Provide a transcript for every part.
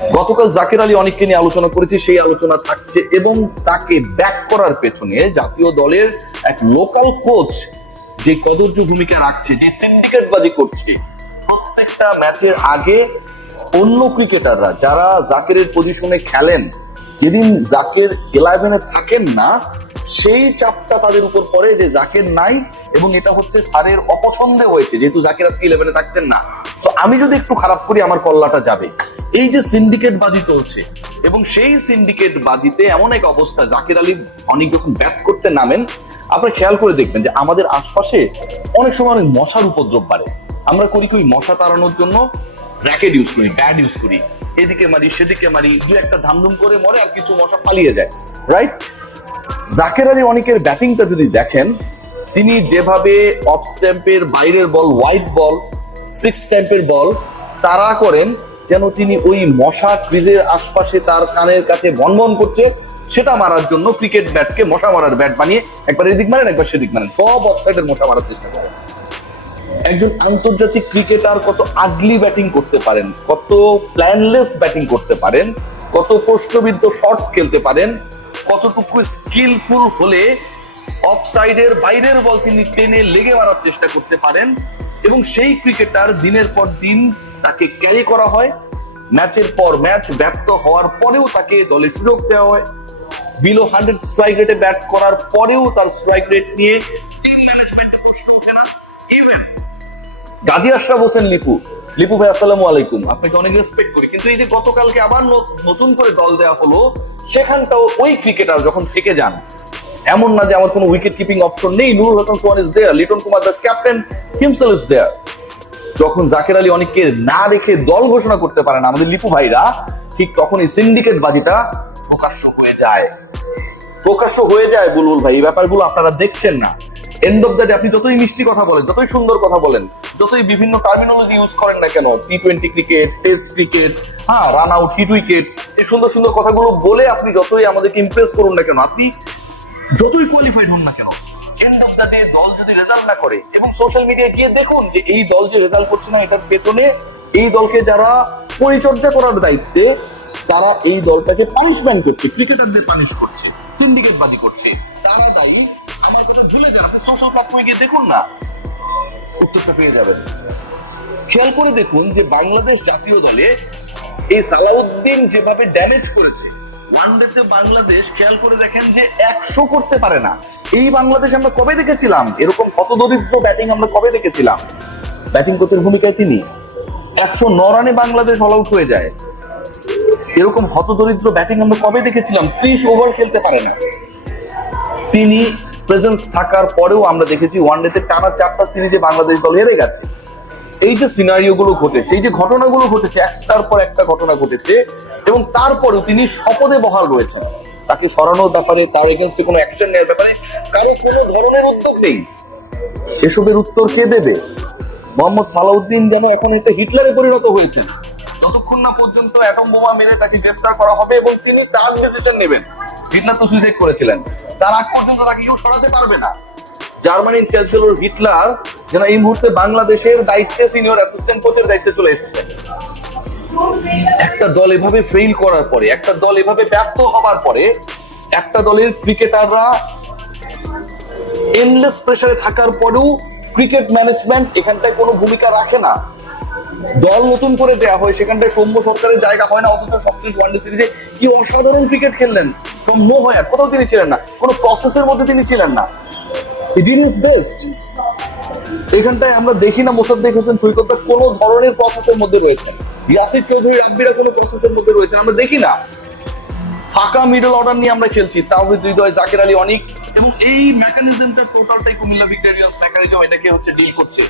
গতকাল জাকের আলী অনেককে নিয়ে আলোচনা করেছি, সেই আলোচনা থাকছে এবং তাকে ব্যাক করার পেছনে জাতীয় দলের এক লোকাল কোচ যে কদর্য ভূমিকা রাখছে, যে সিন্ডিকেটবাজি করছে। প্রত্যেকটা ম্যাচের আগে অন্য ক্রিকেটাররা যারা জাকেরের পজিশনে খেলেন, যেদিন জাকের 11-এ থাকেন না, সেই চাপটা তাদের উপর পড়ে যে জাকের নাই এবং এটা হচ্ছে স্যারের অপছন্দে হয়েছে যেহেতু জাকের আজকে 11-এ থাকছেন না। তো আমি যদি একটু খারাপ করি আমার কল্লাটা যাবে। এই যে সিন্ডিকেট বাজি চলছে এবং সেই সিন্ডিকেট বাজিতে এমন এক অবস্থা, জাকের আলী অনেক যখন ব্যাট করতে নামেন, আপনারা খেয়াল করে দেখবেন যে আমাদের আশপাশে অনেক সময় অনেক মশার উপদ্রব বাড়ে। আমরা করি কি মশা তাড়ানোর জন্য র্যাকেট ইউজ করি, ব্যাট ইউজ করি, এদিকে মারি সেদিকে মারি, দু একটা ধামধুম করে মরে আর কিছু মশা পালিয়ে যায়, রাইট? জাকের আলী অনেকের ব্যাটিংটা যদি দেখেন, তিনি যেভাবে অফ স্ট্যাম্পের বাইরের বল, হোয়াইট বল, সিক্স স্ট্যাম্পের বল তাড়া করেন, যেন তিনি ওই মশা ক্রিজের আশপাশে তার কানের কাছে ভনভন করছে, সেটা মারার জন্য ক্রিকেট ব্যাটকে মশা মারার ব্যাট বানিয়ে একবার এদিক মারেন একবার সেদিক মারেন, সব অফসাইডের মশা মারার চেষ্টা করেন। একজন আন্তর্জাতিক ক্রিকেটার কত আগলি ব্যাটিং করতে পারেন, কত প্ল্যানলেস ব্যাটিং করতে পারেন, কত প্রশ্নবিদ্ধ শটস খেলতে পারেন, কতটুকু স্কিলফুল হলে অফসাইডের বাইরের বল তিনি টেনে লেগে মারার চেষ্টা করতে পারেন, এবং সেই ক্রিকেটার দিনের পর দিন তাকে ক্যারি করা হয়, ম্যাচের পর ম্যাচ ব্যর্থ হওয়ার পরেও তাকে দলে সুযোগ দেওয়া হয়, বিলো 100 স্ট্রাইক রেটে ব্যাট করার পরেও তার স্ট্রাইক রেট নিয়ে টিম ম্যানেজমেন্টে প্রশ্ন ওঠে না। ইভেন গাজী আশরাফ হোসেন লিপু ভাই আসসালামু আলাইকুম, আপনাকে অনেক রেসপেক্ট করি, কিন্তু এই যে গতকালকে আবার নতুন করে দল দেওয়া হলো, সেখানটাও ওই ক্রিকেটার যখন থেকে যান, এমন না যে আমার কোনো উইকেট কিপিং অপশন নেই, Nurul Hasan Sohan is there, Liton Kumar Das captain himself is there. যখন জাকের আলী অনেককে না রেখে দল ঘোষণা করতে পারেন আমাদের লিপু ভাইরা, ঠিক তখন এই সিন্ডিকেট বাজিটা প্রকাশ্য হয়ে যায়। বুলবুল ভাই, এই ব্যাপারগুলো আপনারা দেখছেন না। এন্ড অফ দ্য ডে আপনি যতই মিষ্টি কথা বলেন, যতই সুন্দর কথা বলেন, যতই বিভিন্ন টার্মিনোলজি ইউজ করেন না কেন, টি-20 cricket, test cricket, run out, hit wicket, এই সুন্দর সুন্দর কথাগুলো বলে আপনি যতই আমাদেরকে ইমপ্রেস করুন না কেন, আপনি যতই কোয়ালিফাইড হন না কেন, এন্ড অফ দ্য ডে দল যদি রেজাল্ট না করে, এবং সোশ্যাল মিডিয়ায় গিয়ে দেখুন যে এই দল যে রেজাল্ট করছে না, এটার পেছনে এই দলকে যারা পরিচর্যা করার দায়িত্বে, তারা এই দলটাকে পানিশমেন্ট করছে, ক্রিকেটারদের পানিশ করছে, সিন্ডিকেট বাজি করছে, তারা দায়ী। আমার কথা ভুলে যান, আপনি সোশ্যাল প্ল্যাটফর্মে গিয়ে দেখুন না, উত্তরটা পেয়ে যাবেন। খেয়াল করে দেখুন যে বাংলাদেশ জাতীয় দলে এই সালাউদ্দিন যেভাবে ড্যামেজ করেছে, ওয়ানডেতে বাংলাদেশ খেয়াল করে দেখেন যে 100 করতে পারে না। এই বাংলাদেশ আমরা কবে দেখেছিলাম? এরকম হতদরিদ্র ব্যাটিং আমরা কবে দেখেছিলাম? ব্যাটিং কোচের ভূমিকায় তিনি 109 রানে বাংলাদেশ অল আউট হয়ে যায়। এরকম হতদরিদ্র ব্যাটিং আমরা কবে দেখেছিলাম? 30 ওভার খেলতে পারে না। তিনি প্রেজেন্স থাকার পরেও আমরা দেখেছি ওয়ানডেতে টানা 4টা সিরিজে বাংলাদেশ দল হেরে গেছে। এই যে সিনারিও গুলো ঘটেছে, এই যে ঘটনাগুলো ঘটেছে, একটার পর একটা ঘটনা ঘটেছে, এবং তারপরেও তিনি শপথে বহাল রয়েছেন। তাকে সরানোর ব্যাপারে, তার এগেইনস্টে কোনো অ্যাকশন নেওয়ার ব্যাপারে কারো কোনো ধরনের উদ্যোগ নেই। এসবের উত্তর কে দেবে? মোহাম্মদ সালাউদ্দিন যেন এখন একটা হিটলারে পরিণত হয়েছেন। যতক্ষণ না পর্যন্ত অ্যাটম বোমা মেরে তাকে গ্রেফতার করা হবে এবং তিনি তার ডিসিশন নেবেন। হিটলার তো সুইসাইড করেছিলেন, তার আগ পর্যন্ত তাকে কেউ সরাতে পারবে না। জার্মানির চ্যান্সেলর হিটলার যেন এই মুহূর্তে বাংলাদেশের দায়িত্বে, সিনিয়র অ্যাসিস্ট্যান্ট কোচের দায়িত্বে চলে এসেছেন। একটা দল এভাবে ফেইল করার পরে, একটা দল এভাবে ব্যর্থ হবার পরে, একটা দলের ক্রিকেটাররা এন্ডলেস প্রেসারে থাকার পরেও ক্রিকেট ম্যানেজমেন্ট এখানটায় কোনো ভূমিকা রাখে না। দল নতুন করে দেয়া হয়, সেখানটায় সৌম্য সরকারের জায়গা হয় না, অথচ সবচেয়ে ওয়ানডে সিরিজে কি অসাধারণ ক্রিকেট খেললেন। ফ্রম নো হোয়ার, কোথাও তিনি ছিলেন না, কোনো প্রসেসের মধ্যে তিনি ছিলেন না। He did his best. এখানটায় আমরা দেখি না মোসাদ্দেক হোসেন সৈকতরা কোনো ধরনের প্রসেসের মধ্যে রয়েছেন, ইয়াসির চৌধুরী রাব্বিরা কোনো প্রসেসের মধ্যে রয়েছেন, আমরা দেখি না। ফাঁকা মিডল অর্ডার নিয়ে আমরা খেলছি, তাওহিদ হৃদয়, জাকের আলী অনিক, এবং এই মেকানিজমটা টোটালটাই কুমিল্লা ভিক্টোরিয়ান্স মেকানিজম এটাকে হচ্ছে ডিল করছে।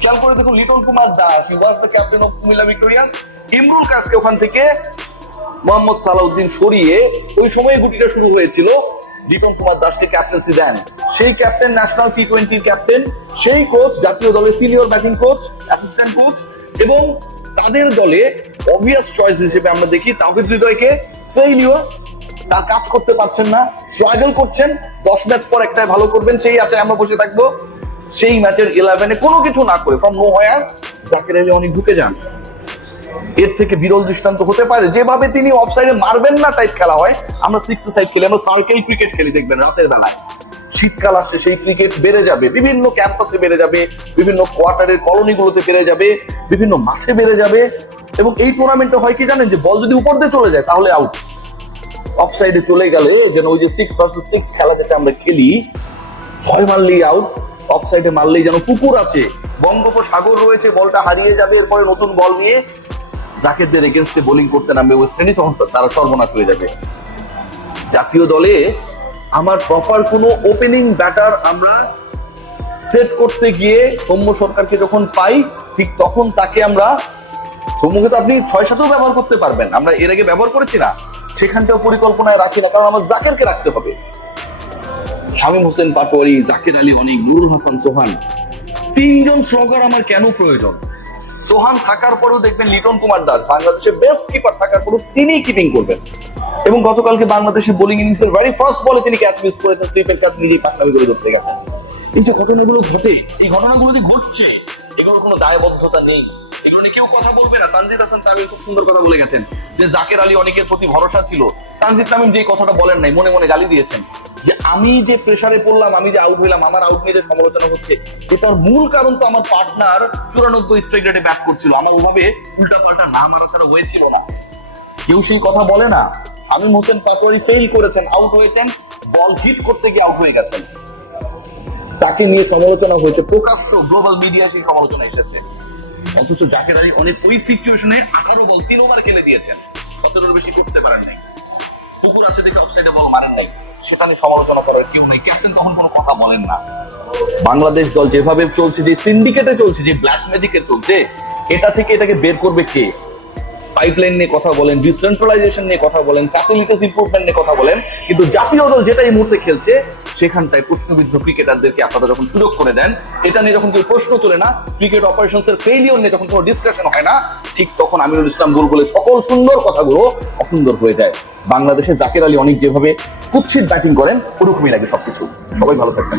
খেয়াল করে দেখুন, Liton Kumar Das, he was the captain of Comilla Victorians, Imrul কাসকে ওখান থেকে মোহাম্মদ সালাউদ্দিন সরিয়ে, ওই সময়ে গুটিটা শুরু হয়েছিল, লিটন কুমার দাসকে ক্যাপ্টেন্সি দেন। সেই ক্যাপ্টেন ন্যাশনাল টি-20 ক্যাপ্টেন, সেই কোচ জাতীয় দলের senior batting coach, assistant coach, এবং তাদের দলে অবভিয়াস চয়েস হিসেবে আমরা দেখি তাওহিদ হৃদয়কে। ফেইলিওর, তার কাজ করতে পারছেন না, স্ট্রাগল করছেন, 10 ম্যাচ পর একটাই ভালো করবেন সেই আশায় আমরা বসে থাকবো। সেই ম্যাচের 11-এ কোনো কিছু না করে from nowhere Zakir Ali অনেক ঢুকে যান। এর থেকে বিরল দৃষ্টান্ত হতে পারে? যেভাবে তিনি অফসাইডে মারবেন না টাইপ খেলা হয়, আমরা 6 সাইড খেলি, আমরা সার্কেল ক্রিকেট খেলি, দেখবেন রাতের বেলায়। শীতকাল আসছে, সেই ক্রিকেট বেড়ে যাবে, বিভিন্ন ক্যাম্পাসে বেড়ে যাবে, বিভিন্ন কোয়ার্টারের কলোনিগুলোতে বেড়ে যাবে, বিভিন্ন মাঠে বেড়ে যাবে। এবং এই টুর্নামেন্টে হয় কি জানেন, যে বল যদি উপর দিয়ে চলে যায় তাহলে আউট, অফসাইডে চলে গেলে যেন ওই যে 6 ভার্সেস 6 খেলা যেটা আমরা খেলি, 6 মারলেই আউট, অফসাইডে মারলেই যেন পুকুর আছে, বঙ্গোপসাগর রয়েছে, বলটা হারিয়ে যাবে, এরপরে নতুন বল নিয়ে জাকেরদের এগেনস্টে বোলিং করতে নামবে ওয়েস্ট ইন্ডিজ, তারা সর্বনাশ হয়ে যাবে। জাতীয় দলে আমার প্রপার কোনো ওপেনিং ব্যাটার আমরা সেট করতে গিয়ে সৌম্য সরকারকে যখন পাই, ঠিক তখন তাকে আমরা, সৌম্যকে তো আপনি 6-7-ও ব্যবহার করতে পারবেন, আমরা এর আগে ব্যবহার করেছি না, সেখানটাও পরিকল্পনায় রাখি না, কারণ আমার জাকেরকে রাখতে হবে। শামীম হোসেন পাটোয়ারি, জাকের আলী অনেক, নুরুল হাসান সোহান, 3 জন স্লগার আমার কেন প্রয়োজন? সোহান থাকার পরেও দেখবেন লিটন কুমার দাস বাংলাদেশের বেস্ট কিপার থাকার পরেও তিনি কিপিং করবেন। এবং গতকালকে বাংলাদেশের বোলিং ইনিংসের ভেরি ফার্স্ট বলে তিনি ক্যাচ মিস করেছেন, স্লিপের ক্যাচ নিজেই পাকনামি করে ধরতে গেছেন। এই যে ঘটনাগুলো ঘটে, এই ঘটনাগুলো যে ঘটছে, এগুলোর কোনো দায়বদ্ধতা নেই, এগুলো নিয়ে কেউ কথা বলবে না। তানজিদ হাসান তামিম খুব সুন্দর কথা বলে গেছেন যে জাকের আলী অনেকের প্রতি ভরসা ছিল। তানজিদ তামিম যে কথাটা বলেন নাই, মনে মনে গালি দিয়েছেন যে আমি যে প্রেসারে পড়লাম, আমি যে আউট হইলাম, আমার আউট নিয়ে যে সমালোচনা হচ্ছে, এটার মূল কারণ তো আমার পার্টনার 94 স্ট্রাইক রেটে ব্যাট করছিল, আমার ওভাবে উল্টা পাল্টা না মারা ছাড়া হয়েছিল না। কেউ সেই কথা বলে না। শামীম হোসেন পাটোয়ারি ফেল করেছেন, আউট হয়েছেন, বল হিট করতে গিয়ে আউট হয়ে গেছেন, তাকে নিয়ে সমালোচনা হয়েছে, প্রকাশ্য গ্লোবাল মিডিয়া সেই সমালোচনা এসেছে। অথচ জাকের আলী অনেক ওই সিচুয়েশনে 18 বল 3 ওভার খেলে দিয়েছেন, 17-এর বেশি করতে পারেন নাই, পুকুর আছে দেখে অফসাইডে বল মারেন নাই, সেটা নিয়ে সমালোচনা করার কেউ নেই, ক্যাপ্টেন তখন কোনো কথা বলেন না। বাংলাদেশ দল যেভাবে চলছে, যে সিন্ডিকেটে চলছে, যে ব্ল্যাক ম্যাজিকে চলছে, এটা থেকে এটাকে বের করবে কে? পাইপলাইন নিয়ে কথা বলেন, ডিসেন্ট্রালাইজেশন নিয়ে কথা বলেন, ফ্যাসিলিটিস ইমপ্রুভমেন্ট নিয়ে কথা বলেন, কিন্তু জাতীয় দল যেটা এই মুহূর্তে খেলছে, সেখানটায় প্রশ্নবিদ্ধ ক্রিকেটারদেরকে আপনারা যখন সুযোগ করে দেন, এটা নিয়ে যখন কেউ প্রশ্ন তোলে না, ক্রিকেট অপারেশনস এর ফেলিওর নিয়ে যখন কোনো ডিসকাশন হয় না, ঠিক তখন আমিনুল ইসলাম বুলবুলের সকল সুন্দর কথাগুলো অসুন্দর হয়ে যায়। বাংলাদেশে জাকের আলী অনেক যেভাবে কুৎসিত ব্যাটিং করেন, ওরকমই লাগে সবকিছু। সবাই ভালো থাকবেন।